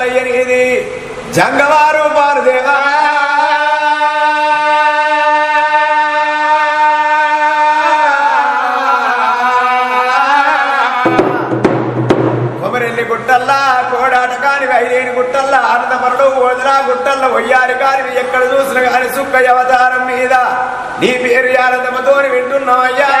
మల్లయ్యనిది జంగవారు పారుదేవా కొమరెల్లి గుట్టల్లా కోడాట కానివి ఐదేని గుట్టల్లా ఆనందమరుడు ఓదరా గుట్టల్లో ఒయ్యారి కానివి ఎక్కడ చూసిన కాని సుక్కయ్య అవతారం మీద నీ పేరు ఆనందమతోని వింటున్నావయ్యా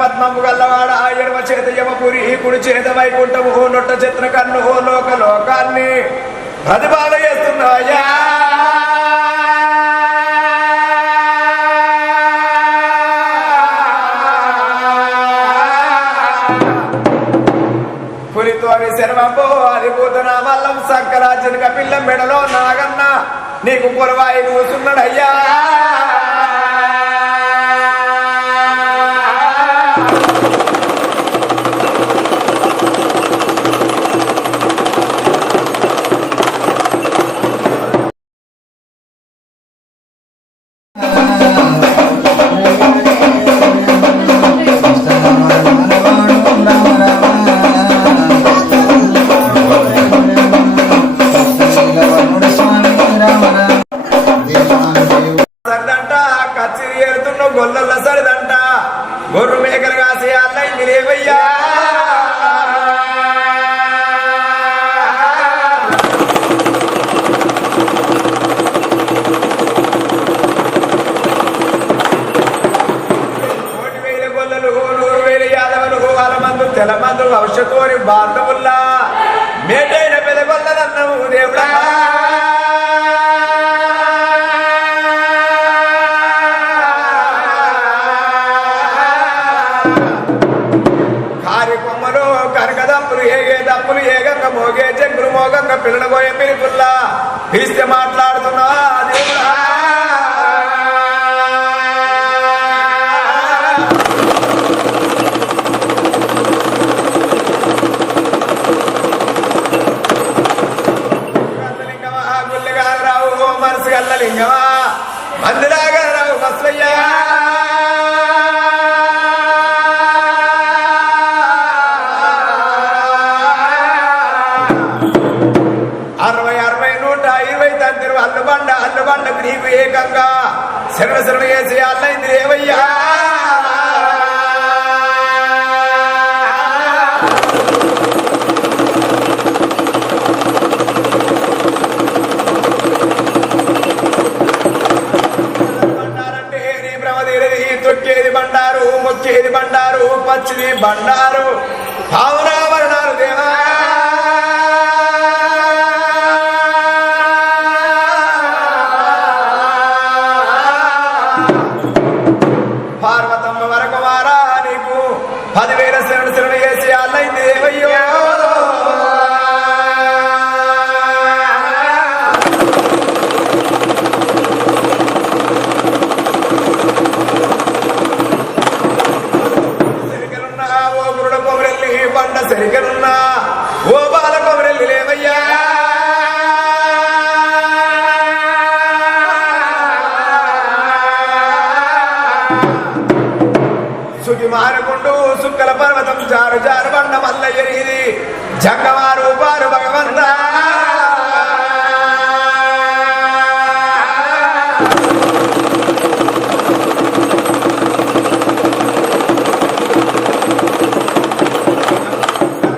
పద్మము గల్లవాడ ఎడమ చేత యమపురి కుడి చేత వైకుంఠము నొట్ట చిత్ర కన్ను లోకాన్ని ప్రతిపాద చేస్తున్నాయా పులితోని శర్మపో అది కూతున మల్లం సంకరాజనిక పిల్ల మెడలో నాగన్న నీకు పొరవాయి కూసున్నాడయ్యా గొల్లల సరిదంట గొర్రు మేకలు కాసే అల్లైంది లేవయ్యా కోటి వేల గొల్లలు 100,000 యాదవులు అలమందు తెలమందు ఔషధోని బాంధవుల్లా మేటైన పెద్ద గొల్లలన్నము దేవుడా దప్పులు ఏగంగ మోగే చెంగులు మోగంగ పిల్లల పోయే పిలుపుల్లా పిలిస్తే మాట్లాడుతున్నా దేవుడా గల్లలింగమా గుల్లెగా రావు మనసు గల్లలింగమా మందిలాగా రావు బస్వయ్యా అల్లుబండ నీకు ఏకంగా శరణ చేసి అల్లైంది రేవయ్యా బండారంటే నీ బ్రహ్మదేవి తొక్కేది బండారు మొక్కేది బండారు పచ్చిది బండారు భావనావరణాలు దేవా పార్వతమ్మ వరకుమారా నీకు 10,000 శరణ చేసి అల్లైంది దేవయ్యో సరికలున్నా ఓ గురుడ కొమరెల్లి బండ సరికలున్నా ఓ బాల కొమరెల్లి లేవయ్యా సుఖి మారకుండు సుక్కల పర్వతం జారు జారు బండ మల్లయ్యనిది జంగవారు పారు భగవంత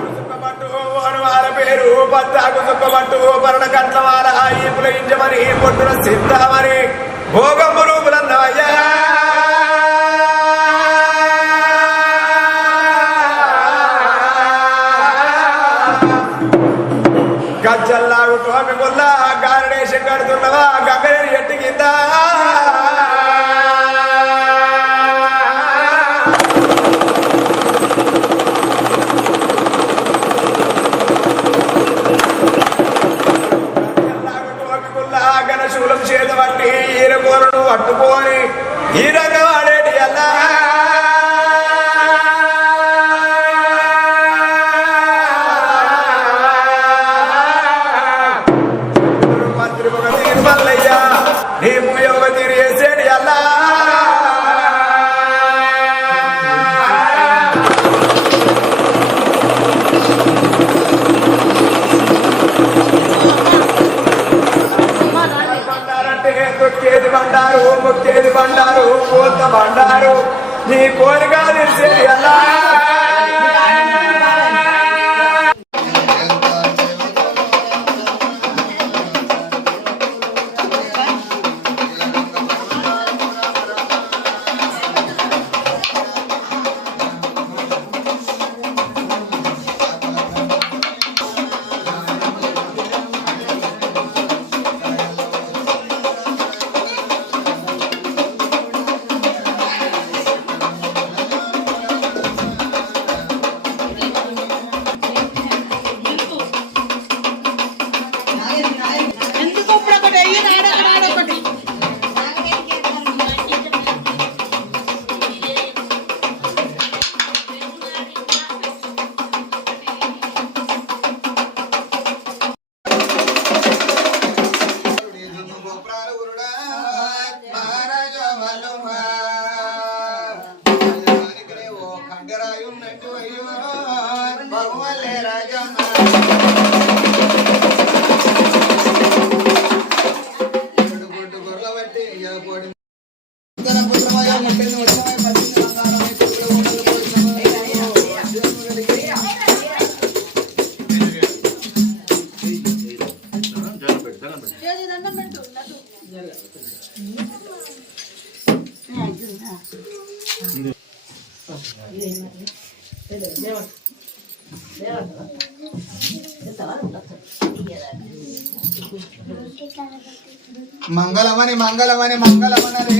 సుక్కబట్టు ఓనువాల పేరు పత్తాకు సుక్కబట్టు పరణ కట్లవాల ఈపుల ఇంజమని పొట్టున సిద్ధామని భోగంబు రూపులన్నయ్యా గజ్జల్లాగు టోపి కొల్లా గారడేశం కడుతున్నవా గంగరేని ఎట్టి కింద టోపి కొల్లా గణశూలం చేత పట్టి ఈరగోరను పట్టుకొని ఈ రంగం ఆడేటి అల్లా ఊరుగా తెలిసేది అలా మంగళమని మంగళమని మంగళమనరే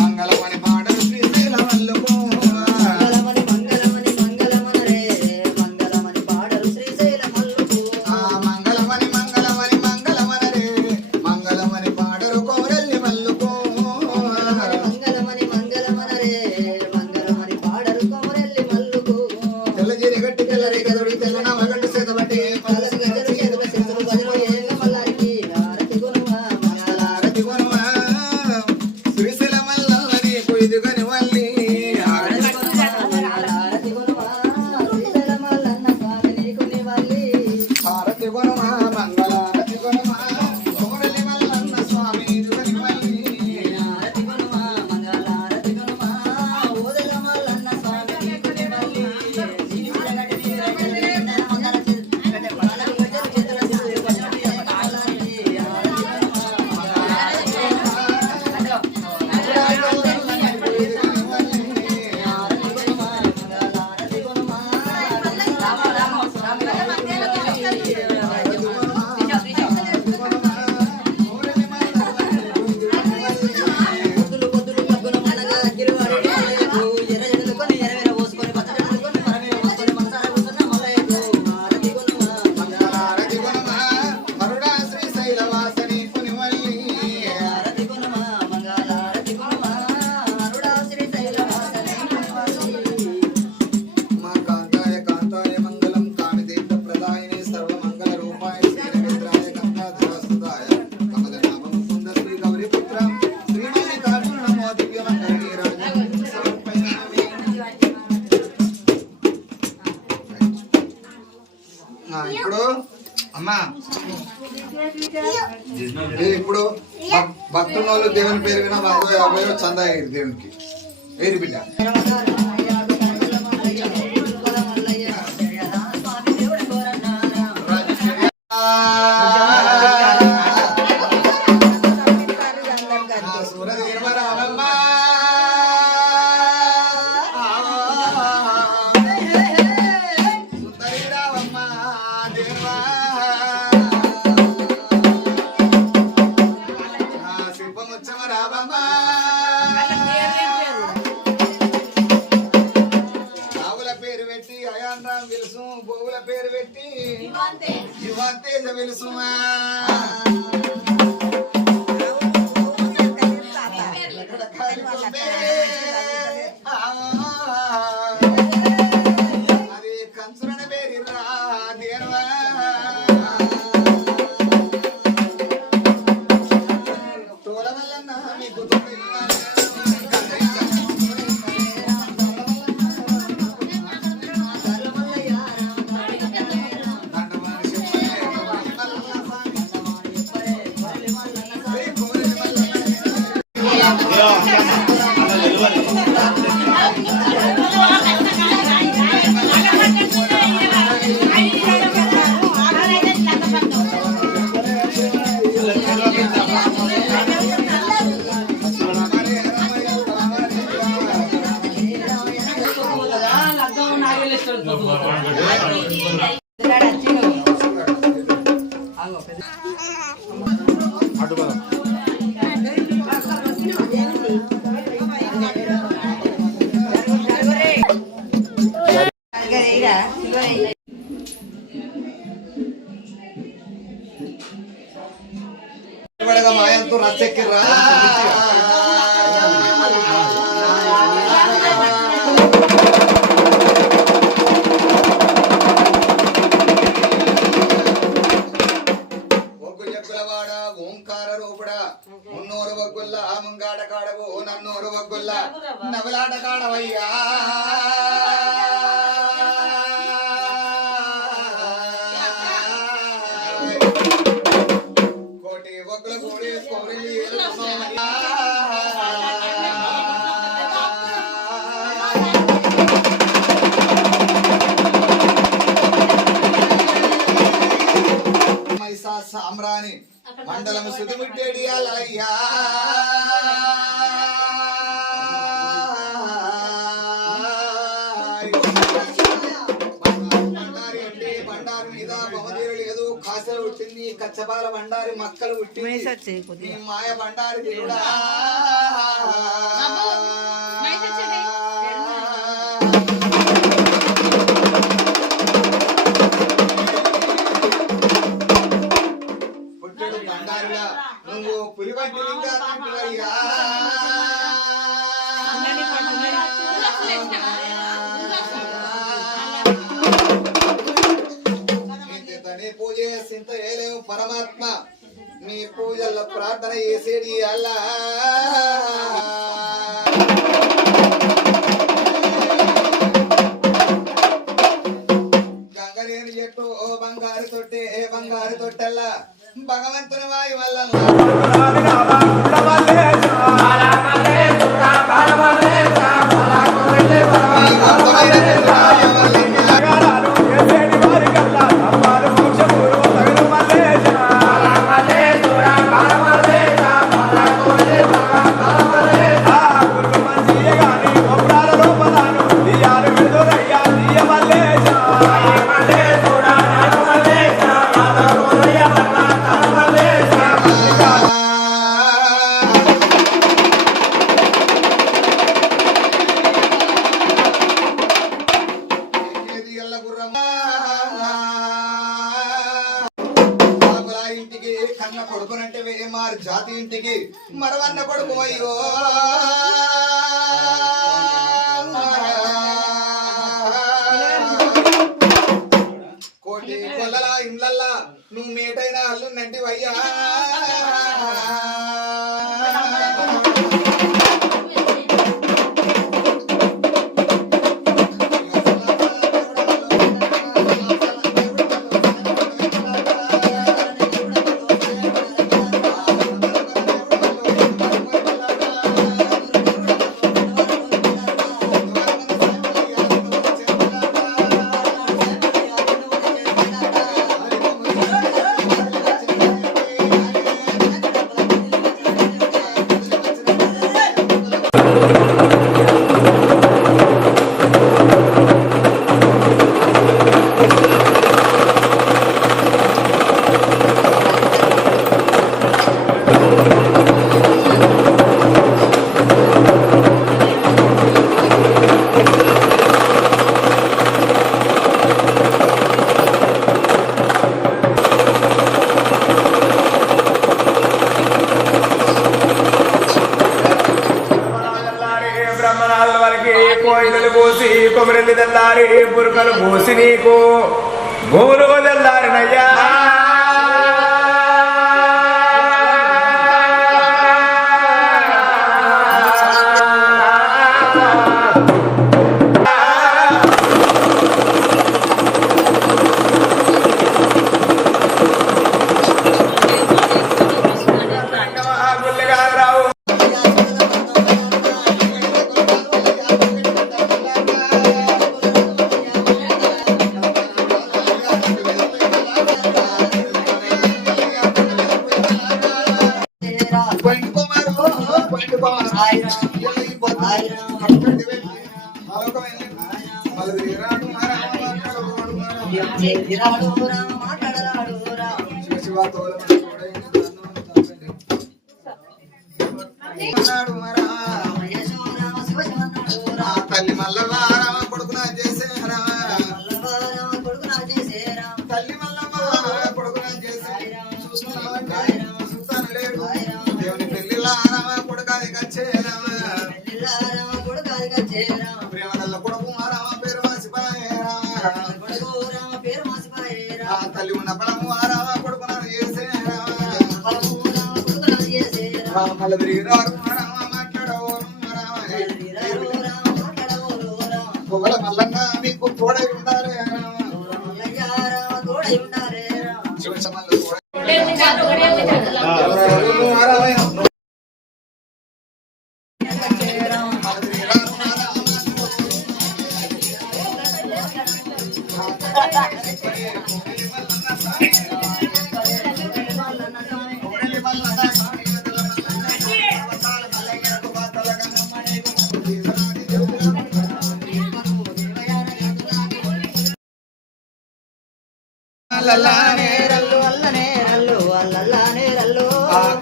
మంగళమని పాటలు శ్రీశైల మల్లుకో మంగళమని మంగళమని మంగళమనరే మంగళమని పాటలు శ్రీశైల మల్లుకో మంగళమని మంగళమని మంగళమనరే మంగళమని పాటలు కోరల్లి మల్లుకో మంగళమని మంగళమనరే మంగళమని పాటలు కోరల్లి మల్లుకో తెల్లజీరి గట్టి తెల్లరి గదుడి తెల్లన మగట్టు సేదబట్టి పలసి గజరు చేతుల చేతులు గజరు ఏగ మల్లారికి ఆరతి గుణమా మంగళారతి గుణమా శ్రీశైల మల్లవని కొయ్దుగని వల్లి ఆరతి గుణమా మంగళారతి గుణమా శ్రీశైల మల్లన్న స్వామి నీకు నివల్లి ఆరతి గుణమా మంగళారతి గుణమా కోరలి మల్లన్న స్వామి నీకు నివల్లి ఆరతి గుణమా మంగళారతి గుణమా ఓదల మల్లన్న స్వామి నీకు నివల్లి ఇప్పుడు అమ్మా ఇప్పుడు భక్తుల వాళ్ళు దేవుని పేరు వినా 40-50 చందా దేవునికి వేరు బిడ్డ బోగుల పేరు పెట్టి యువంతేజ వెలుసుమా అది కంచురన పేరిరా దేవా తోల వల్ల మీకు మాయంతో రచ్చెక్కిర్రా ఓంకార రూపుడా మున్నూరు వగ్గుల్ల ముంగాడ కాడవు నన్నూరు వగ్గుల్ల నవలాట కాడవయ్యా కోటి వగ్గుల కోడి కోరి సామ్రాణి మండలం సుతిముట్టేడి అలయ్యా బండారి అంటే బండారు మీద బొమ్మదీరు లేదు కాసలు పుట్టింది కచ్చబాల బండారి మక్కలు పుట్టింది మాయ బండారి దేవుడా నువ్వు పులివంటి లింగాయ్యా పూజ చేసింత ఏలేవు పరమాత్మ నీ పూజల్లో ప్రార్థన చేసేది అల్లా గంగరేని చెట్టు ఓ బంగారు తొట్టె ఏ బంగారు తొట్టెల్లా భగవంతుని వాయి వల్ల ఇంటికి కన్న కొడుకునంటే వేమారు జాతి ఇంటికి మరవన్న కొడుకు అయ్యో కోటి కొల్లలా ఇండ్లల్లా నువ్వు మేటైన అల్లు నంటివయ్యా కోయిలు పోసి కొమరెల్లి తెల్లారి బురకలు పోసి నీకు భూములు తెల్లారినయ్యా మలదిరాడు రామ మాట్లాడోడు రాడు రామ మాట్లాడరాడు రామ శివ శివ తోల తల్లి మల్లవ్వ రామ కొడుకున చేసే రామ తల్లి మల్లవ్వ కొడుకున చేసే చూస్తాను లేడు దేవుని పెళ్లిలా రామ కొడుకాది కచ్చే రామ ప్రేమల కొడుకు రామ పేరు మాసిపాయే రామ తల్లి ఉన్న బలము రామ కొడుకున చేసే రామ మల్లదిరి రామ మాట్లాడవోరు రామ పొగల మల్లన్న మీకు తోడై ఉండాలి శివశమల్లు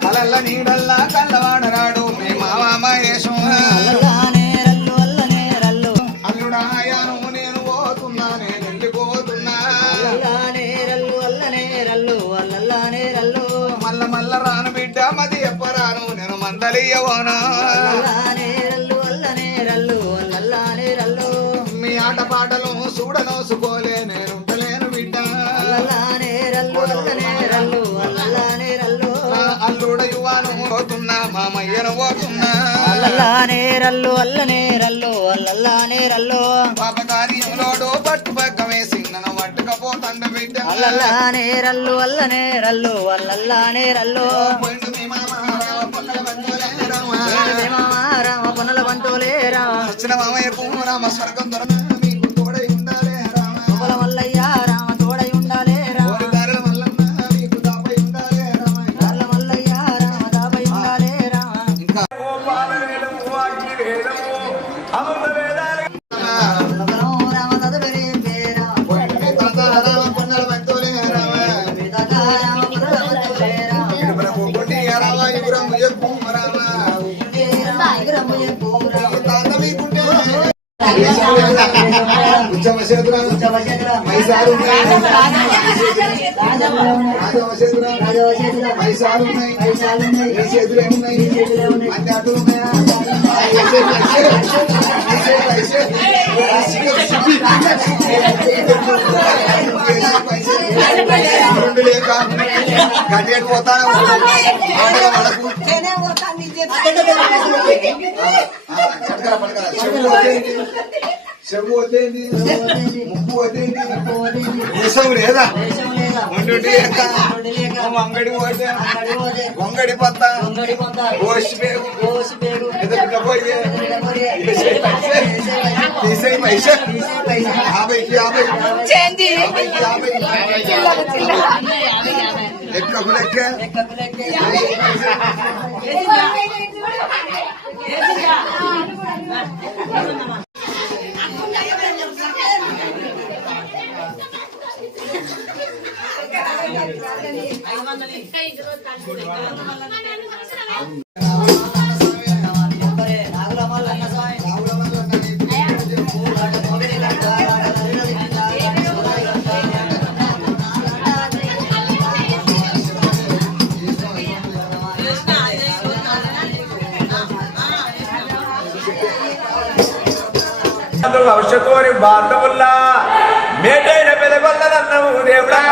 కలల్ల నీడల్లా కల్లవాడరాడు మీ మామ మహేశం అల్లుడాయాను నేను పోతున్నా నేను వెళ్ళిపోతున్నా మల్ల మల్ల రాను బిడ్డ మది ఎప్పరాను నేను మందలియవనా మీ ఆట పాటలు చూడనోసుకోలే నేను ఉంటలేను బిడ్డ అల్లుడ యువాను పోతున్నా మామయ్యను పోతున్నా పాపకార్యంలోడు పట్టు పక్క వేసి నన్ను పట్టుకపోతండ బిడ్డ పోయిండు మీ మామ పొన్నల వచ్చిన మామయ్యకు రామ స్వర్గం దొరక మీకు తోడై ఉండాలి రామ దారుల మల్లన్న మీకు దాపై ఉండాలి రామ ఇంకా గోపాల వేదము అగ్ని వేదము అమృత వేదాలు పోయిండు మీ తాత రామ పొన్నల బంతులే రామ ఇడుమలకు కొట్టి రామ ఇగురం చెప్పు రామ తాత మీకుంటే ఉచ్చమ చేతుల మైసారు మైసారు ఈ చేతులు ఏమున్నాయి అన్ని అడ్డులు ఉన్నాయా రెండు లేక గడ్డి పోతాను వడకు పడకరా పడకరా చెవు వద్దేంది ముక్కు వద్దేంది దేశం లేదా ఉండుండి అంగడి పోతే వంగడి పత్త ఓసి పేరు ఎదుట పోయి తీసే పైసా 50 లెక్కకు లెక్క భవిష్యత్తు బాధ వల్ల మేటైన పెదగొల్లదన్నవు దేవుడా